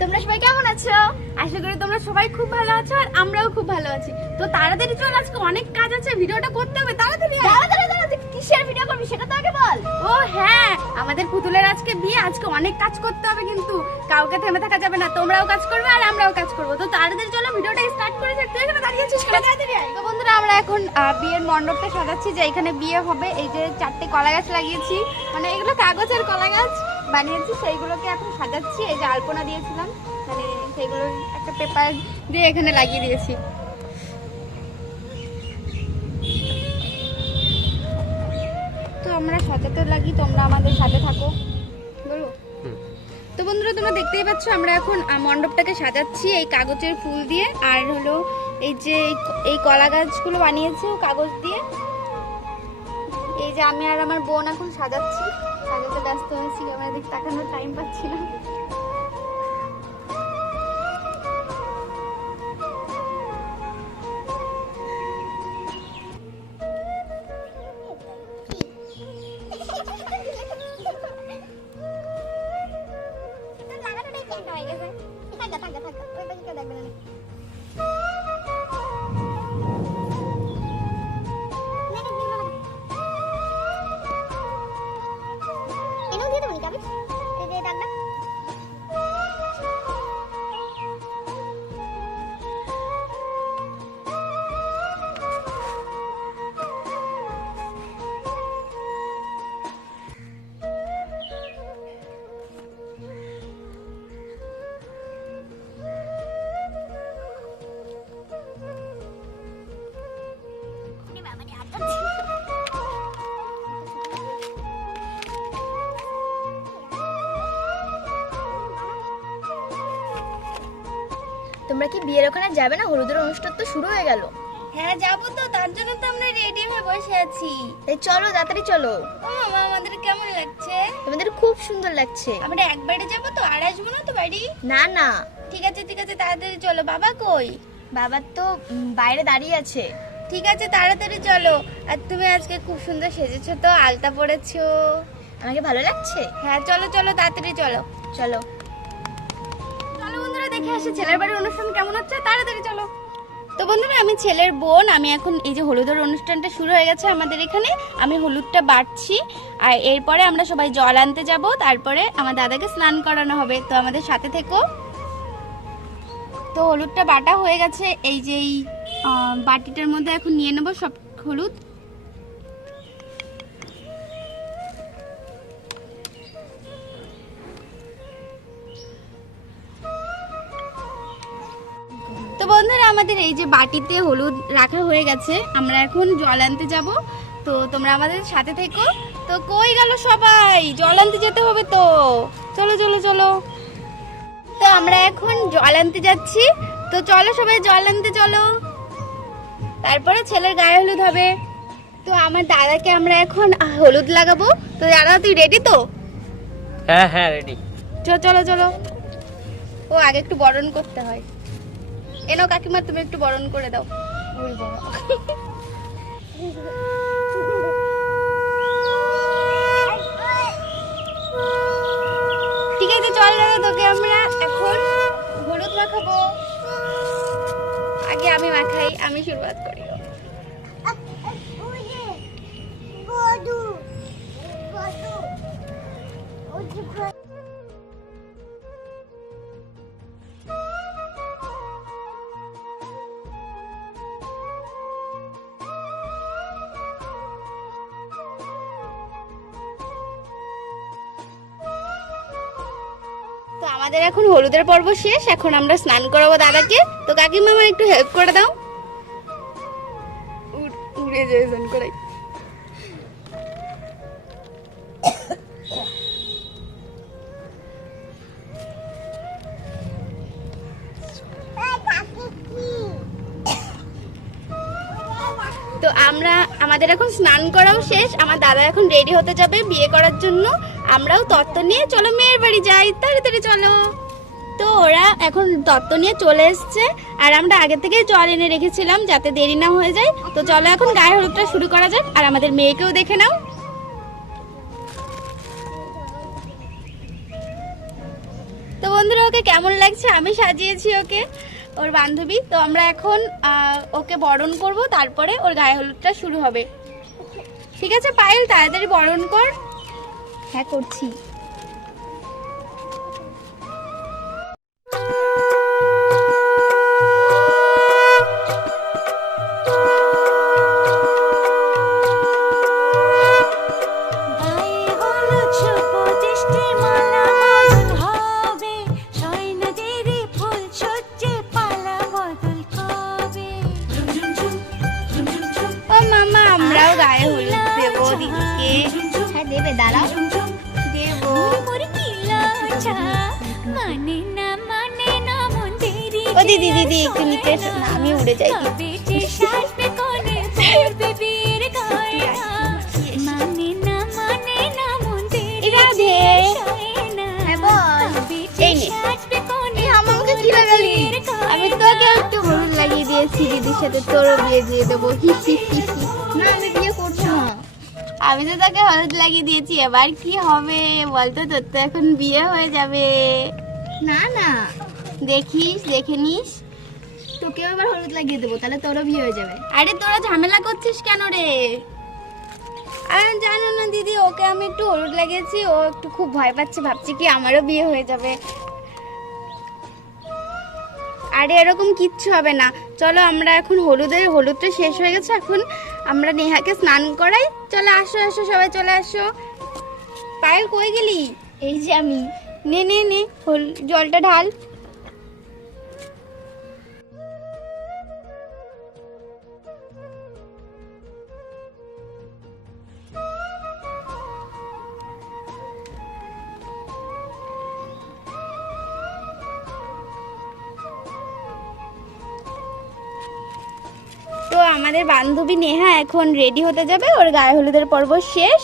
তোমরা সবাই কেমন আছো আশা করি তোমরা সবাই খুব ভালো আছো আর আমরাও খুব ভালো আছি তো তাড়াতাড়ি চল আজকে অনেক কাজ আছে ভিডিওটা করতে হবে তাড়াতাড়ি। তাড়াতাড়ি তাড়াতাড়ি কিসের ভিডিও করবি সেটা তো আগে বল ও হ্যাঁ আমাদের পুতুলের আজকে বিয়ে আজকে অনেক কাজ করতে হবে কিন্তু কাউকে থেমে থাকা যাবে না তোমরাও কাজ করবে আর আমরাও কাজ করব তো তাড়াতাড়ি চলো ভিডিওটা স্টার্ট করে যাক তুই এখানে দাঁড়িয়ে আছিস কেন? তাড়াতাড়ি আয়। তো বন্ধুরা আমরা এখন বিয়ের মণ্ডপটা সাজাচ্ছি যে এখানে বিয়ে হবে এই যে চারটে কলা গাছ লাগিয়েছি মানে এগুলো কাগজের কলা গাছ বানিয়েছি সেইগুলোকে এখন সাজাচ্ছি। এই যে আলপনা দিয়েছিলাম মানে সেগুলো একটা পেপার দিয়ে এখানে লাগিয়ে দিয়েছি। তো আমরা সাজাতে লাগি তোমরা আমাদের সাথে থাকো। বলো। তো বন্ধুরা তোমরা দেখতেই পাচ্ছ আমরা এখন মণ্ডপটাকে সাজাচ্ছি এই কাগজের ফুল দিয়ে। আর হলো এই যে এই কলা গাছগুলো বানিয়েছি কাগজ দিয়ে। এই যে আমি আর আমার বোন এখন সাজাচ্ছি। সাজাতে ব্যস্ত হয়েছি আমরা দিকে তাকানোর টাইম পাচ্ছি তোমরা কি বিয়ের ওখানে যাবে না? হলুদের অনুষ্ঠান তো শুরু হয়ে গেল। হ্যাঁ যাব তো তার জন্য তো আমরা রেডি হয়ে বসে আছি। তাই চলো তাড়াতাড়ি চলো। ও মামা আমাদের কেমন লাগছে? তোমাদের খুব সুন্দর লাগছে। আমরা একবারে যাব তো আর আসব না তো বাড়ি? না না। ঠিক আছে ঠিক আছে তাড়াতাড়ি চলো। বাবা কই? বাবার তো বাইরে দাঁড়িয়ে আছে। ঠিক আছে তাড়াতাড়ি চলো। আর তুমি আজকে খুব সুন্দর সেজেছো তো আলতা পরেছো। আমাকে ভালো লাগছে? হ্যাঁ চলো চলো তাড়াতাড়ি চলো। চলো। দেখে আসি, ছেলের বাড়ির অনুষ্ঠান কেমন হচ্ছে? তাড়াতাড়ি চলো। তো বন্ধুরা, আমি ছেলের বোন, আমি এখন এই যে হলুদের অনুষ্ঠানটা শুরু হয়ে গেছে আমাদের এখানে। আমি হলুদটা বাটছি আর এরপরে আমরা সবাই জল আনতে যাব। তারপরে আমার দাদাকে স্নান করানো হবে। তো আমাদের সাথে থেকো। তো হলুদটা বাটা হয়ে গেছে। এই যে এই বাটিটার মধ্যে এখন নিয়ে নেব সব হলুদ। তো বন্ধুরা আমাদের এই যে বাটিতে হলুদ রাখা হয়ে গেছে আমরা এখন জল আনতে যাব। তো তোমরা আমাদের সাথে থেকো। তো কই গেল সবাই? জল আনতে যেতে হবে তো। চলো চলো চলো। তো আমরা এখন জল আনতে যাচ্ছি। তো চলো সবাই জল আনতে চলো। তারপরে ছেলের গায়ে হলুদ হবে। তো আমার দাদাকে আমরা এখন হলুদ লাগাবো। তো দাদা তুই রেডি তো? হ্যাঁ হ্যাঁ রেডি চলো চলো চলো। ও আগে একটু বরণ করতে হয়। এনো কাকিমা তুমি একটু বরণ করে দাও ঠিক আছে চল দাদা তোকে আমরা এখন হলুদ মাখাবো আগে আমি মাখাই আমি শুরুয়াত করি তো আমাদের এখন হলুদের পর্ব শেষ এখন আমরা স্নান করাবো দাদাকে। তো কাকিমা আমার একটু হেল্প করে দাও। উড়- যায় স্নান করাই তো আমরা আমাদের এখন স্নান করাও শেষ। আমার দাদা এখন রেডি হতে যাবে বিয়ে করার জন্য। আমরাও তত্ত্ব নিয়ে চলো মেয়ের বাড়ি যাই। তাড়াতাড়ি চলো। তো ওরা এখন তত্ত্ব নিয়ে চলে এসছে। আর আমরা আগে থেকে জল এনে রেখেছিলাম যাতে দেরি না হয়ে যায়। তো চলো এখন গায়ে হলুদটা শুরু করা যাক আর আমাদের মেয়েকেও দেখে নাও। তো বন্ধুরা, ওকে কেমন লাগছে? আমি সাজিয়েছি ওকে, ওর বান্ধবী। তো আমরা এখন ওকে বরণ করব, তারপরে ওর গায়ে হলুদটা শুরু হবে। ঠিক আছে, পায়েল, তাড়াতাড়ি বরণ কর। হ্যাঁ করছি। দিদির সাথে তোরও বিয়ে দিয়ে দেবো। হি হি হি হি। না আমি বিয়ে করব না। আমি তো তোকে হলুদ লাগিয়ে দিয়েছি এবার কি হবে বলতো? তোর তো এখন বিয়ে হয়ে যাবে। না না। দেখিস দেখে নিস। তোকেও এবার হলুদ লাগিয়ে দেবো তাহলে তোরও বিয়ে হয়ে যাবে। আরে তোরা ঝামেলা করছিস কেন রে? আর জানো না দিদি ওকে আমি একটু হলুদ লাগিয়েছি ও একটু খুব ভয় পাচ্ছে ভাবছি কি আমারও বিয়ে হয়ে যাবে। আরে এরকম কিচ্ছু হবে না। চলো আমরা এখন হলুদে, হলুদটা শেষ হয়ে গেছে এখন। আমরা নেহাকে স্নান করাই। চলো আসো আসো, সবাই চলে আসো। পায়েল, কই গেলি? এই যে আমি। নে নে নে জলটা ঢাল। আমাদের বান্ধবী নেহা এখন রেডি হতে যাবে। ওর গায়ে হলুদের পর্ব শেষ।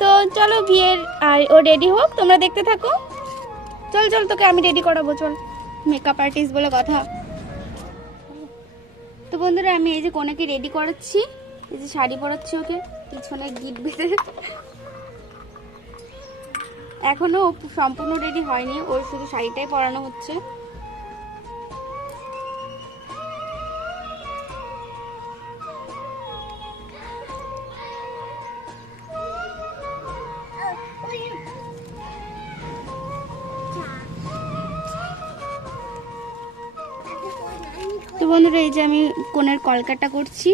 তো চলো বিয়ের, আর ও রেডি হোক, তোমরা দেখতে থাকো। চল চল, তোকে আমি রেডি করাবো, চল। মেকআপ আর্টিস্ট বলে কথা। তো বন্ধুরা, আমি এই যে কোনাকে রেডি করাচ্ছি। এই যে শাড়ি পরাচ্ছি ওকে, পিছনে গিট বেঁধে। এখনও সম্পূর্ণ রেডি হয়নি, ওর শুধু শাড়িটাই পরানো হচ্ছে। তো বন্ধুরা এই যে আমি কোণের কলকাটা করছি।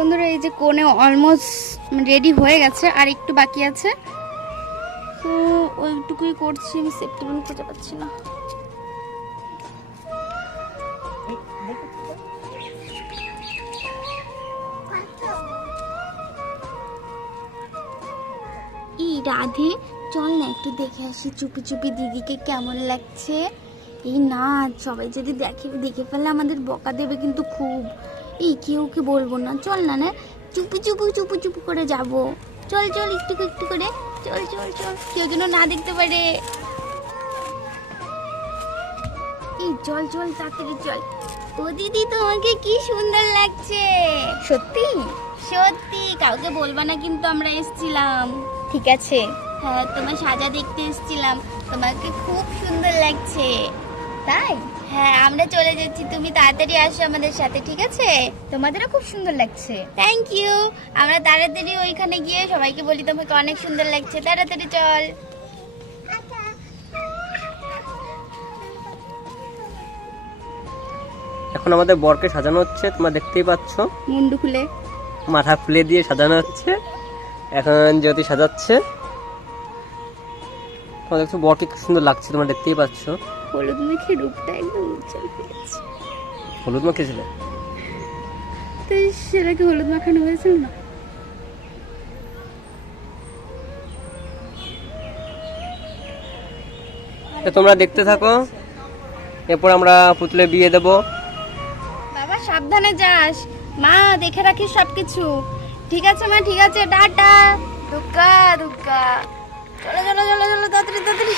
বন্ধুরা, এই যে কোণে অলমোস্ট রেডি হয়ে গেছে, আর একটু বাকি আছে। তো ওইটুকুই করছি, আমি সেফ টেবিল খুঁজে পাচ্ছি না। এই রাধে, চল না একটু দেখে আসি চুপি চুপি দিদিকে কেমন লাগছে। এই না, সবাই যদি দেখে দেখে ফেলে আমাদের বকা দেবে কিন্তু খুব। এই কেউ কি বলব না। চল না না। চুপি চুপি চুপু চুপু করে যাব। চল চল একটু একটু করে। চল চল চল। কেউ যেন না দেখতে পারে। এই চল চল তাড়াতাড়ি চল। ও দিদি তোমাকে কি সুন্দর লাগছে। সত্যি? সত্যি কাউকে বলবা না কিন্তু আমরা এসেছিলাম। ঠিক আছে। হ্যাঁ তোমার সাজা দেখতে এসেছিলাম। তোমাকে খুব সুন্দর লাগছে। তাই? হ্যাঁ আমরা চলে যাচ্ছি। তুমি তাড়াতাড়ি আসো আমাদের সাথে ঠিক আছে? তোমাদেরও খুব সুন্দর লাগছে। থ্যাংক ইউ আমরা তাড়াতাড়ি ওইখানে গিয়ে সবাইকে বলি তোমাকে অনেক সুন্দর লাগছে। তাড়াতাড়ি চল। এখন আমাদের বরকে সাজানো হচ্ছে তোমরা দেখতেই পাচ্ছ। মুন্ডু খুলে। মাথা ফুলে দিয়ে সাজানো হচ্ছে। এখন জ্যোতি সাজাচ্ছে। তোমার দেখছ বরকে খুব সুন্দর লাগছে তোমরা দেখতেই পাচ্ছ। হলুদ মেখে রূপটা একদম উজ্জ্বল গেছে হলুদ মাখিয়েছিল? তো সেটাকে হলুদ মাখানো হয়েছিল না? তো তোমরা দেখতে থাকো। এরপর আমরা পুতুলে বিয়ে দেবো। বাবা সাবধানে যাস। মা দেখে রাখিস সবকিছু। ঠিক আছে মা ঠিক আছে টাটা। দুক্কা দুক্কা চলো চলো চলো চলো তাড়াতাড়ি তাড়াতাড়ি।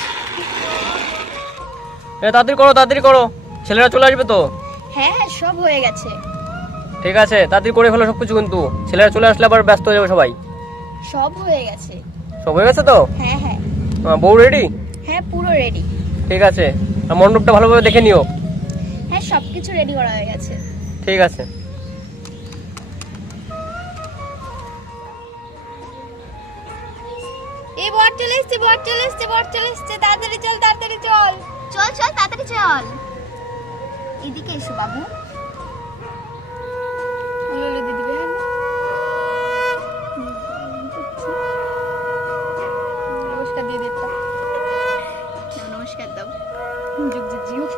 এ তাড়াতাড়ি করো তাড়াতাড়ি করো। ছেলেরা চলে আসবে তো? হ্যাঁ হ্যাঁ সব হয়ে গেছে। ঠিক আছে তাড়াতাড়ি করে ফেলো সবকিছু কিন্তু। ছেলেরা চলে আসলে আবার ব্যস্ত হয়ে যাবে সবাই। সব হয়ে গেছে। সব হয়ে গেছে তো? হ্যাঁ হ্যাঁ। বউ রেডি হ্যাঁ পুরো রেডি ঠিক আছে আর মণ্ডপটা ভালোভাবে দেখে নিও। হ্যাঁ সব কিছু রেডি করা হয়ে গেছে। ঠিক আছে। এই বর চলে এসছে বর চলে এসছে বর চলে এসছে। তাড়াতাড়ি চল তাড়াতাড়ি চল। চল চল তাড়াতাড়ি চল। এদিকে এসো বাবু। ওলো ওলো দিদি বের হন। নমস্কার দিয়ে দিতে নমস্কার দাও যুগ যুগ যুগ।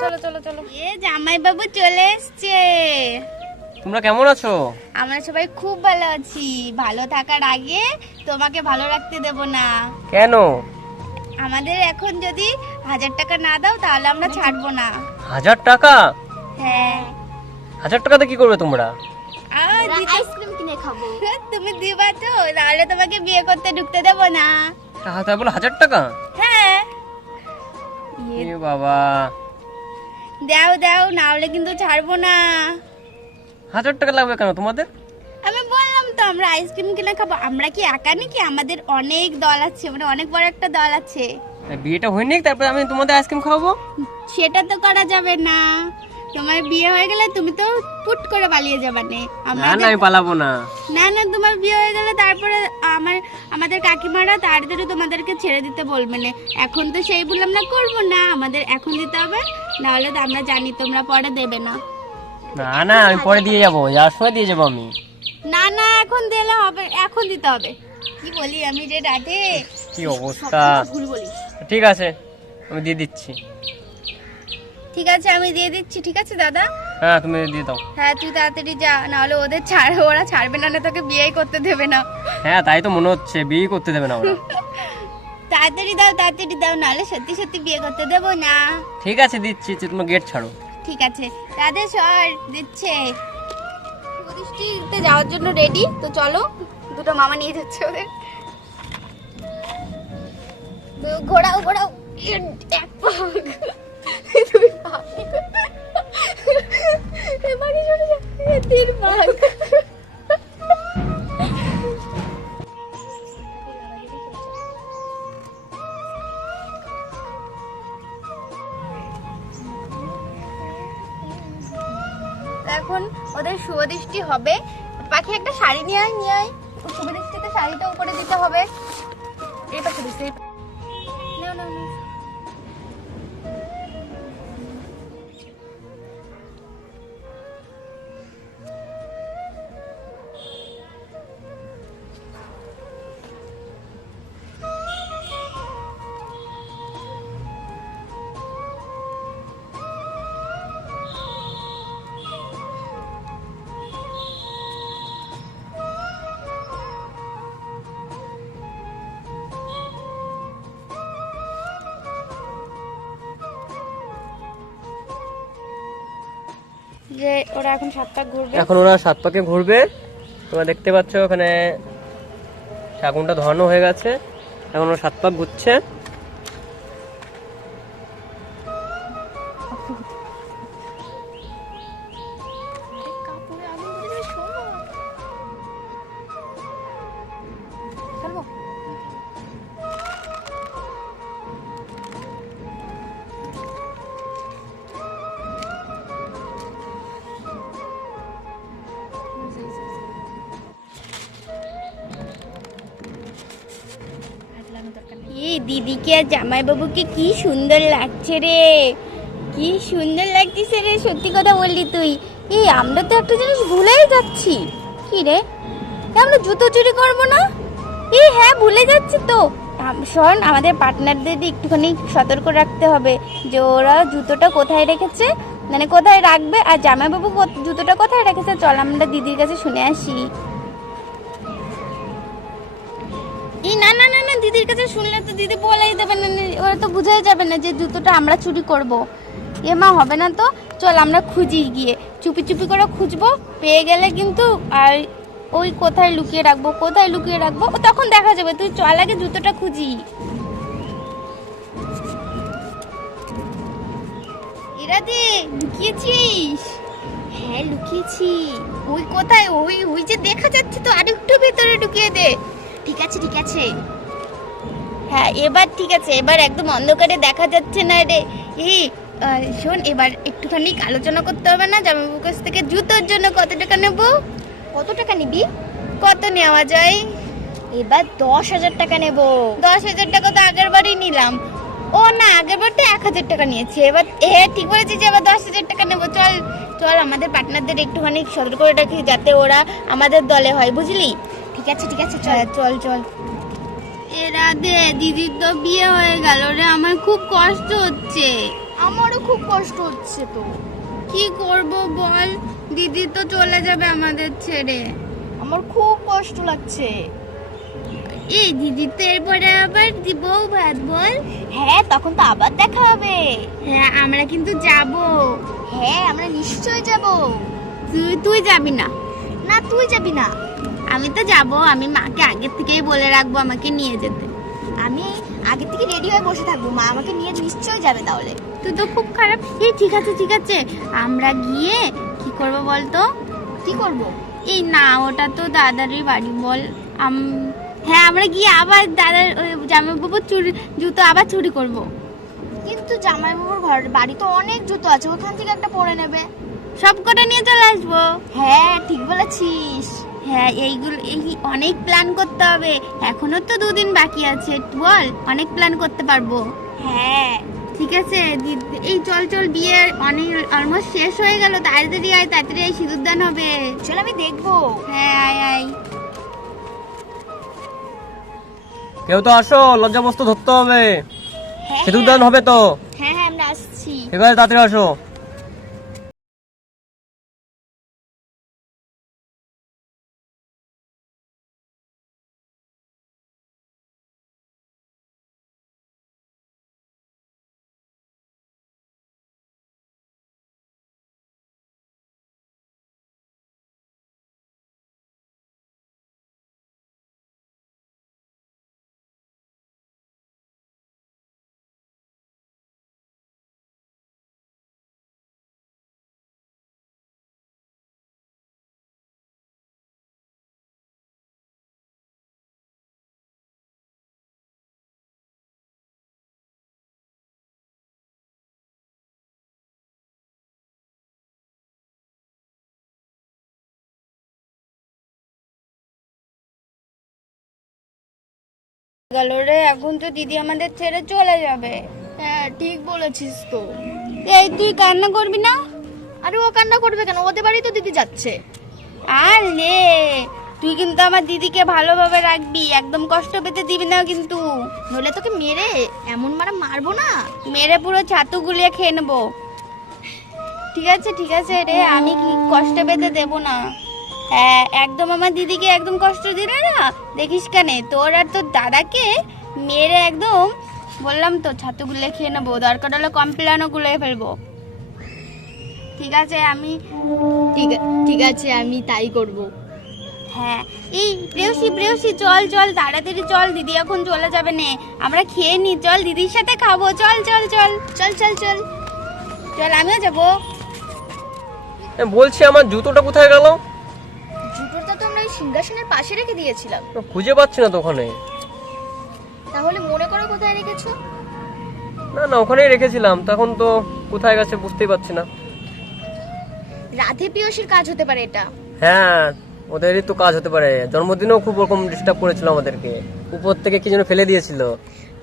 চলো চলো চলো। এ জামাই বাবু চলে এসছে। তোমরা কেমন আছো? আমরা সবাই খুব ভালো আছি। ভালো থাকার আগে তোমাকে ভালো রাখতে দেব না। কেন? আমাদের এখন যদি হাজার টাকা না দাও তাহলে আমরা ছাড়বো না। হাজার টাকা? হ্যাঁ। হাজার টাকাতে কি করবে তোমরা? আর আইসক্রিম কিনে খাব। তুমি দিবা তো তাহলে তোমাকে বিয়ে করতে ঢুকতে দেব না। তাই বলো হাজার টাকা? হ্যাঁ। এ বাবা। দাও দাও না হলে কিন্তু ছাড়বো না। হাজার টাকা লাগবে কেন তোমাদের? আমি বললাম তো আমরা আইসক্রিম কিনে খাব। আমরা কি একা নাকি? আমাদের অনেক দল আছে মানে অনেক বড় একটা দল আছে। বিয়েটা হয়নি তারপরে আমি তোমাদের আইসক্রিম খাওয়াবো। সেটা তো করা যাবে না। তোমার বিয়ে হয়ে গেলে তুমি তো পুট করে পালিয়ে যাবে না। আমরা না না আমি পালাবো না। না না তোমার বিয়ে হয়ে গেলে তারপরে আমার আমাদের কাকিমারা তাড়াতাড়ি তোমাদেরকে ছেড়ে দিতে বলবে না। এখন তো সেই বললাম না করব না। আমাদের এখন দিতে হবে নাহলে তো আমরা জানি তোমরা পরে দেবে না। না না আমি পরে দিয়ে যাব যাওয়ার সময় দিয়ে যাব আমি। না না এখন দিলে হবে এখন দিতে হবে। কি বলি আমি যে রাতে কি অবস্থা? ঠিক আছে আমি দিয়ে দিচ্ছি। ঠিক আছে আমি দিয়ে দিচ্ছি ঠিক আছে দাদা? হ্যাঁ তুমি দিয়ে দাও। হ্যাঁ তুই তাড়াতাড়ি যা নাহলে ওদের ছাড় ওরা ছাড়বে না না তোকে বিয়েই করতে দেবে না। হ্যাঁ তাই তো মনে হচ্ছে বিয়ে করতে দেবে না ওরা। তাড়াতাড়ি দাও তাড়াতাড়ি দাও নাহলে সত্যি সত্যি বিয়ে করতে দেবো না। ঠিক আছে দিচ্ছি তোমার গেট ছাড়ো। ঠিক আছে। রাধে সর দিচ্ছে। বৃষ্টিতে যাওয়ার জন্য রেডি তো চলো দুটো মামা নিয়ে যাচ্ছে ওদের। তো ঘোরাও। এক পাক পাক এখন ওদের শুভদৃষ্টি হবে। পাখি একটা শাড়ি নিয়ে নিয়ে শুভদৃষ্টিতে শাড়িটা উপরে দিতে হবে। এই পাশে দিচ্ছে যে ওরা এখন সাতটা ঘুরবে? এখন ওরা সাত পাকে ঘুরবে। তোমরা দেখতে পাচ্ছ ওখানে শাগুনটা ধরানো হয়ে গেছে। এখন ওরা সাত পাক ঘুরছে। দিদিকে আর জামাই বাবুকে কি সুন্দর লাগছে রে। কি সুন্দর লাগছে রে, সত্যি কথা বললি তুই। এই, আমরা তো একটা জিনিস ভুলেই যাচ্ছি। কি রে? আমরা জুতো চুরি করব না? এই হ্যাঁ ভুলে যাচ্ছি তো। শোন, আমাদের পার্টনারদের একটুখানি সতর্ক রাখতে হবে যে ওরা জুতোটা কোথায় রেখেছে মানে কোথায় রাখবে, আর জামাইবাবু জুতোটা কোথায় রেখেছে, চল আমরা দিদির কাছে শুনে আসি। না না না না দিদির কাছে শুনলে তো দিদি বলেই দেবে না ওরা তো বুঝাই যাবে না যে জুতোটা আমরা চুরি করব। এ মা, হবে না তো? চল আমরা খুঁজি গিয়ে। চুপি চুপি করে খুঁজবো, পেয়ে গেলে কিন্তু আর ওই কোথায় লুকিয়ে রাখব, কোথায় লুকিয়ে রাখব তখন দেখা যাবে। তুই চল আগে জুতোটা খুঁজি। ইরাদি, লুকিয়েছিস? হ্যাঁ লুকিয়েছি। ওই কোথায়? ওই ওই যে দেখা যাচ্ছে তো আর একটু ভেতরে ঢুকিয়ে দে। ঠিক আছে ঠিক আছে। হ্যাঁ এবার ঠিক আছে এবার একদম অন্ধকারে দেখা যাচ্ছে না রে। এই শোন এবার একটুখানি আলোচনা করতে হবে না জামাইবাবুর কাছ থেকে জুতোর জন্য কত টাকা নেব? কত টাকা নিবি? কত নেওয়া যায়? এবার দশ হাজার টাকা নেব। দশ হাজার টাকা তো আগের বারই নিলাম। ও না আগের বার তো এক হাজার টাকা নিয়েছি। এবার এ ঠিক বলেছি যে এবার দশ হাজার টাকা নেব। চল চল আমাদের পার্টনারদের একটুখানি সতর্ক করে রাখি যাতে ওরা আমাদের দলে হয় বুঝলি? ঠিক আছে ঠিক আছে চল। চল চল। এরা দে দিদির তো বিয়ে হয়ে গেল রে আমার খুব কষ্ট হচ্ছে। আমারও খুব কষ্ট হচ্ছে তো। কি করব বল? দিদি তো চলে যাবে আমাদের ছেড়ে। আমার খুব কষ্ট লাগছে। এই দিদি তো এরপরে আবার দিব ভাত বল? হ্যাঁ তখন তো আবার দেখা হবে। হ্যাঁ আমরা কিন্তু যাব। হ্যাঁ আমরা নিশ্চয়ই যাব। তুই তুই যাবি না। না তুই যাবি না। আমি তো যাব আমি মাকে আগে থেকেই বলে রাখব আমাকে নিয়ে যেতে। আমি আগে থেকে রেডি হয়ে বসে থাকব মা আমাকে নিয়ে নিশ্চয়ই যাবে তাহলে। তুই তো খুব খারাপ। এই ঠিক আছে ঠিক আছে। আমরা গিয়ে কি করব বলতো? কি করব? এই না ওটা তো দাদারই বাড়ি বল। হ্যাঁ আমরা গিয়ে আবার দাদার জামাইবাবু চুরি জুতো আবার চুরি করব। কিন্তু জামাইবাবুর ঘর বাড়ি তো অনেক জুতো আছে ওখান থেকে একটা পরে নেবে। সব কটা নিয়ে চলে আসব? হ্যাঁ ঠিক বলেছিস। হ্যাঁ এইগুলো এই অনেক প্ল্যান করতে হবে। এখনও তো দুদিন বাকি আছে। বল অনেক প্ল্যান করতে পারব। হ্যাঁ। ঠিক আছে দিদি- এই চল চল বিয়ে অনেক অলমোস্ট শেষ হয়ে গেল। তাড়াতাড়ি আয় তাড়াতাড়ি আয় সিঁদুর দান হবে। চল আমি দেখব। হ্যাঁ আয় আয়। কেউ তো আসো লজ্জা বস্তু ধরতে হবে। হ্যাঁ সিঁদুর দান হবে তো? হ্যাঁ হ্যাঁ আমরা আসছি। ঠিক আছে তাড়াতাড়ি আসো। গেল রে এখন তো দিদি আমাদের ছেড়ে চলে যাবে। হ্যাঁ ঠিক বলেছিস তো। এই তুই কান্না করবি না? আরে ও কান্না করবে কেন? ওদের বাড়ি তো দিদি যাচ্ছে। আর লে তুই কিন্তু আমার দিদিকে ভালোভাবে রাখবি একদম কষ্ট পেতে দিবি না কিন্তু। নইলে তোকে মেরে এমন মারা মারবো না। মেরে পুরো ছাতু গুলিয়ে খেয়ে নেব। ঠিক আছে ঠিক আছে রে আমি কি কষ্ট পেতে দেবো না? একদম আমার দিদিকে একদম কষ্ট দিলে না? দেখিস কেন তোর আর তোর দাদাকে মেরে একদম বললাম তো ছাতু গুলিয়ে খেয়ে নেব দরকার হলে কমপ্লেনও গুলিয়ে ফেলব। ঠিক আছে আমি ঠিক ঠিক আছে আমি তাই করব। হ্যাঁ এই প্রেয়সী প্রেয়সী চল চল তাড়াতাড়ি চল দিদি এখন চলে যাবে নে। আমরা খেয়ে নি চল দিদির সাথে খাব চল চল চল। চল চল চল। চল আমিও যাব। বলছি আমার জুতোটা কোথায় গেল? তো আমরা সিংহাসনের পাশে রেখে দিয়েছিলাম। খুঁজে পাচ্ছি না তো ওখানে। তাহলে মনে করো কোথায় রেখেছো? না না ওখানেই রেখেছিলাম। তখন তো কোথায় গেছে বুঝতেই পারছি না। রাধে পিয়সির কাজ হতে পারে এটা। হ্যাঁ ওদেরই তো কাজ হতে পারে। জন্মদিনেও খুব রকম ডিস্টার্ব করেছিল আমাদেরকে। উপর থেকে কি যেন ফেলে দিয়েছিল।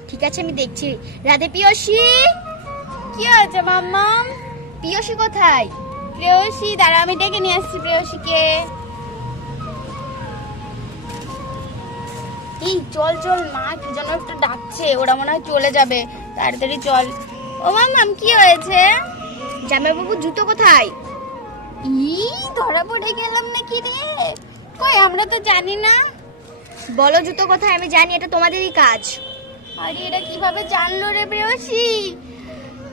ঠিক আছে আমি দেখছি। রাধে পিয়সি কি হয়েছে মাম্মাম? পিয়সি কোথায়? প্রেয়সী দাঁড়া আমি ডেকে নিয়ে আসছি প্রেয়সীকে। এই চল চল, মা কি যেন একটা ডাকছে, ওরা মনে হয় চলে যাবে। তাড়াতাড়ি চল। ও মামাম কি হয়েছে? জামাইবাবু, জুতো কোথায়? ই ধরা পড়ে গেলাম নাকি রে? কই, আমরা তো জানি না। বলো, জুতো কোথায়? আমি জানি, এটা তোমাদেরই কাজ। আরে, এটা কীভাবে জানলো রে প্রেয়সী?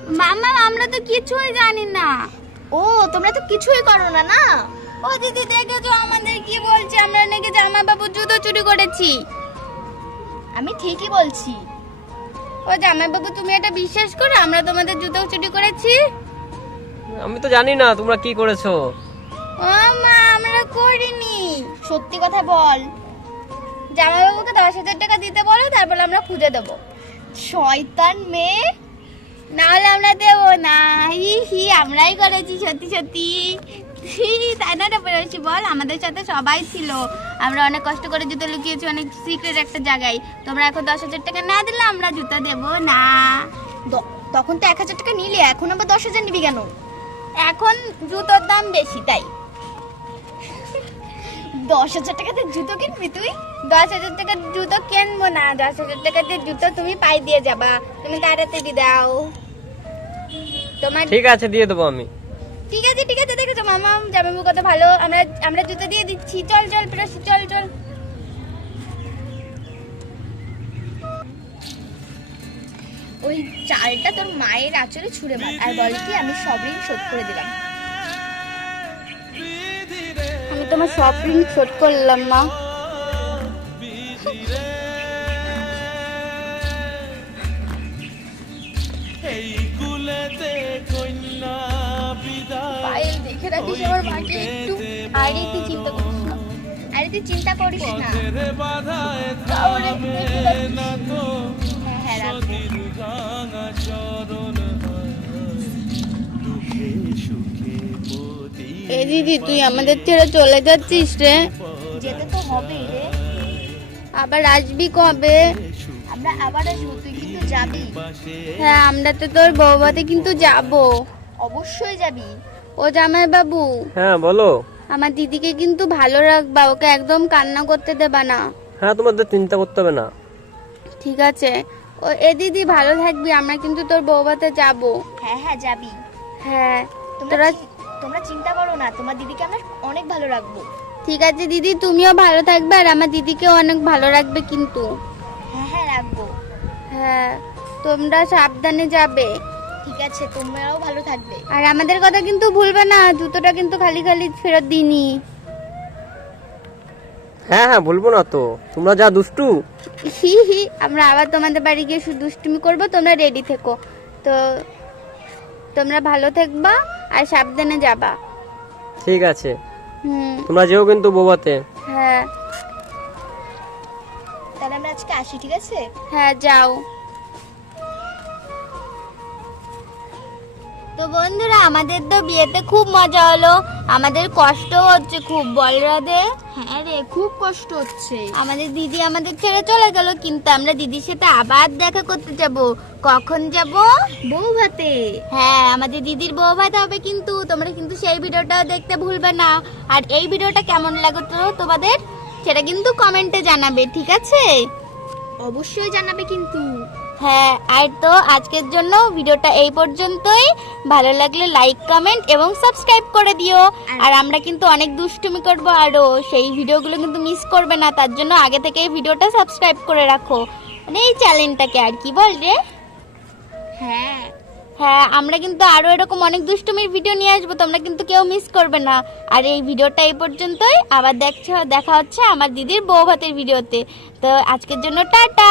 মামা আমরা তো কিছুই জানি না। ও, তোমরা তো কিছুই করো না না? ও দিদি দেখেছ আমাদের কি বলছে? আমরা নাকি জামা বাবু জুতো চুরি করেছি। আমি ঠিকই বলছি। ও জামাই বাবু তুমি এটা বিশ্বাস করো আমরা তোমাদের জুতো চুরি করেছি? আমি তো জানি না তোমরা কি করেছ। ও মা আমরা করিনি। সত্যি কথা বল। জামাই বাবুকে দশ হাজার টাকা দিতে বলো তারপর আমরা খুঁজে দেবো। শয়তান মেয়ে। না হলে আমরা দেবো না। হি হি আমরাই করেছি সত্যি সত্যি। তাই না প্রেয়সী বল আমাদের সাথে সবাই ছিল। আমরা অনেক কষ্ট করে জুতো লুকিয়েছি অনেক সিক্রেট একটা জায়গায়। তোমরা এখন দশ হাজার টাকা না দিলে আমরা জুতো দেবো না। তখন তো এক হাজার টাকা নিলে এখন আবার দশ হাজার নিবি কেন? এখন জুতোর দাম বেশি তাই। দশ হাজার টাকাতে জুতো কিনবি তুই? দশ হাজার টাকার জুতো কিনবো না দশ হাজার টাকার যে জুতো তুমি পাই দিয়ে যাবা। তুমি তাড়াতাড়ি দাও। তোমার ঠিক আছে দিয়ে দেবো আমি। ঠিক আছে ঠিক আছে জামাইবু কত ভালো আমরা আমরা জুতো দিয়ে দিচ্ছি। চল চল প্রেসি চল চল। ওই চালটা তোর মায়ের আঁচলে ছুঁড়ে মার। আর বল কি আমি সব ঋণ শোধ করে দিলাম। আমি তোমার সব ঋণ শোধ করলাম মা। দেখে রাখিস আমার মাকে একটু আরে তুই চিন্তা করিস না। আরে তুই চিন্তা করিস না। তাহলে। হ্যাঁ হ্যাঁ এ দিদি তুই আমাদের ছেড়ে চলে যাচ্ছিস রে। যেতে তো হবেই রে। আবার আসবি কবে? আমরা আবার আসব তুই কিন্তু যাবি। হ্যাঁ আমরা তো তোর বৌবাতে কিন্তু যাব। অবশ্যই যাবি। ও জামাই বাবু হ্যাঁ বলো। আমার দিদিকে কিন্তু ভালো রাখবা ওকে একদম কান্না করতে দেবা না। হ্যাঁ তোমাদের চিন্তা করতে হবে না। ঠিক আছে। ও এ দিদি ভালো থাকবি আমরা কিন্তু তোর বৌবাতে যাব। হ্যাঁ হ্যাঁ যাবি। হ্যাঁ তোমরা তোরা তোমরা চিন্তা করো না তোমার দিদিকে আমরা অনেক ভালো রাখব। ঠিক আছে দিদি তুমিও ভালো থাকবে আর আমার দিদিকেও অনেক ভালো রাখবে কিন্তু। হ্যাঁ হ্যাঁ রাখব। হ্যাঁ তোমরা সাবধানে যাবে। ঠিক আছে তোমরাও ভালো থাকবে। আর আমাদের কথা কিন্তু ভুলবে না জুতোটা কিন্তু খালি খালি ফেরত দিনি হ্যাঁ হ্যাঁ বলব না তো। তোমরা যা দুষ্টু। হি হি আমরা আবার তোমাদের বাড়ি গিয়ে শুধু দুষ্টুমি করব তোমরা রেডি থেকো। তো তোমরা ভালো থাকবা আর সাবধানে যাবা। ঠিক আছে। হুম। তোমরা যেও কিন্তু বোবাতে। হ্যাঁ। তাহলে আমরা আজকে আসি ঠিক আছে? হ্যাঁ যাও। তো বন্ধুরা আমাদের তো বিয়েতে খুব মজা হলো। আমাদের কষ্ট হচ্ছে খুব বল রাধে। হ্যাঁ রে খুব কষ্ট হচ্ছে। আমাদের দিদি আমাদের ছেড়ে চলে গেল কিন্তু আমরা দিদির সাথে আবার দেখা করতে যাব। কখন যাব? বউ ভাতে হ্যাঁ আমাদের দিদির বউ ভাত হবে কিন্তু তোমরা কিন্তু সেই ভিডিওটাও দেখতে ভুলবে না। আর এই ভিডিওটা কেমন লাগতো তোমাদের সেটা কিন্তু কমেন্টে জানাবে ঠিক আছে? অবশ্যই জানাবে কিন্তু। হ্যাঁ আর তো আজকের জন্য ভিডিওটা এই পর্যন্তই। ভালো লাগলে লাইক কমেন্ট এবং সাবস্ক্রাইব করে দিও। আর আমরা কিন্তু অনেক দুষ্টুমি করব আরও। সেই ভিডিওগুলো কিন্তু মিস করবে না তার জন্য আগে থেকে ভিডিওটা সাবস্ক্রাইব করে রাখো। মানে এই চ্যানেলটাকে আর কি বল রে। হ্যাঁ। হ্যাঁ আমরা কিন্তু আরও এরকম অনেক দুষ্টুমির ভিডিও নিয়ে আসব তোমরা কিন্তু কেউ মিস করবে না। আর এই ভিডিওটা এই পর্যন্তই। আবার দেখছ দেখা হচ্ছে আমার দিদির বউ ভাতের ভিডিওতে তো আজকের জন্য টাটা।